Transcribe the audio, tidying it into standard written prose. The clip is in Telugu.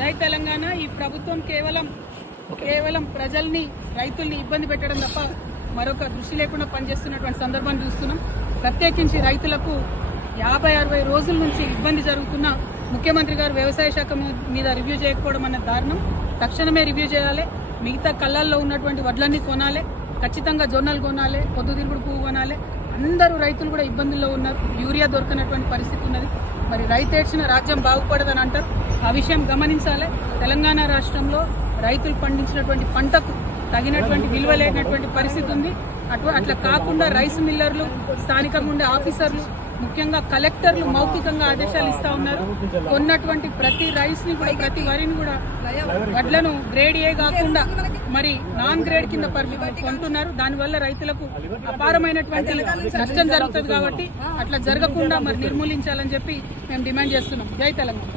జై తెలంగాణ. ఈ ప్రభుత్వం కేవలం ప్రజల్ని రైతుల్ని ఇబ్బంది పెట్టడం తప్ప మరొక దృష్టి లేకుండా పనిచేస్తున్నటువంటి సందర్భాన్ని చూస్తున్నాం. ప్రత్యేకించి రైతులకు 50-60 రోజుల నుంచి ఇబ్బంది జరుగుతున్న ముఖ్యమంత్రి గారు వ్యవసాయ శాఖ మీద రివ్యూ చేయకపోవడం అన్న దారుణం. తక్షణమే రివ్యూ చేయాలి. మిగతా కళ్ళల్లో ఉన్నటువంటి వడ్లన్నీ కొనాలి, ఖచ్చితంగా జొన్నలు కొనాలి, పొద్దుతిరుగుడు పువ్వు కొనాలి. అందరూ రైతులు కూడా ఇబ్బందుల్లో ఉన్నారు. యూరియా దొరకనటువంటి పరిస్థితి ఉన్నది. మరి రైతు ఏడ్చిన రాజ్యం బాగుపడదని అంటారు. ఆ విషయం గమనించాలి. తెలంగాణ రాష్ట్రంలో రైతులు పండించినటువంటి పంటకు తగినటువంటి విలువ లేనటువంటి పరిస్థితి ఉంది. అట్లా కాకుండా రైస్ మిల్లర్లు, స్థానికంగా ఉండే ఆఫీసర్లు, ముఖ్యంగా కలెక్టర్లు మౌఖికంగా ఆదేశాలు ఇస్తా ఉన్నారు. కొన్నటువంటి ప్రతి రైస్ ని కూడా, ప్రతి వరిని కూడా వడ్లను గ్రేడ్ ఏ కాకుండా మరి నాన్ గ్రేడ్ కింద కొంటున్నారు. దానివల్ల రైతులకు అపారమైనటువంటి నష్టం జరుగుతుంది. కాబట్టి అట్లా జరగకుండా మరి నిర్మూలించాలని చెప్పి మేము డిమాండ్ చేస్తున్నాం. జై తెలంగాణ.